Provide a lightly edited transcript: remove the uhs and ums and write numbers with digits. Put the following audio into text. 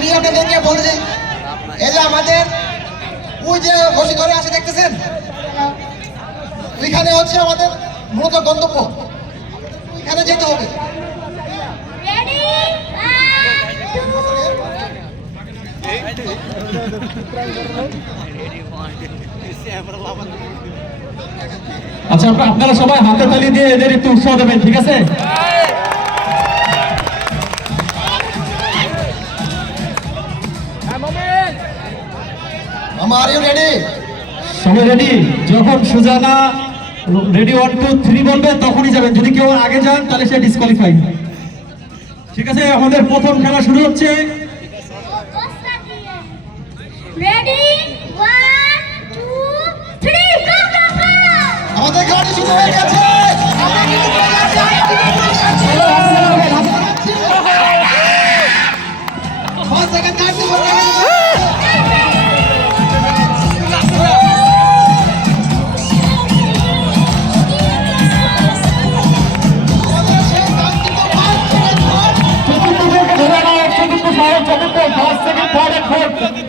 আমি আপনাদেরকে বলছি, এই যে আমাদের ওই যে বসিঘরে আছে দেখতেছেন, ওইখানে হচ্ছে আমাদের মূলত গন্তব্য, ওইখানে যেতে হবে। আচ্ছা, আপনারা সবাই হাতে তালি দিয়ে এদের একটু উৎসাহ দেবেন, ঠিক আছে? Are you ready? সবাই রেডি? যখন সুজানা রেডি 1 2 3 বলবে তখনই যাবেন, যদি কেউ আগে যান তাহলে সে ডিসকোয়ালিফাই। ঠিক আছে, আমাদের প্রথম খেলা শুরু হচ্ছে। রেডি 1 2 3 গো গো গো। আমাদের গাড়ি শুরু হয়ে গেছে।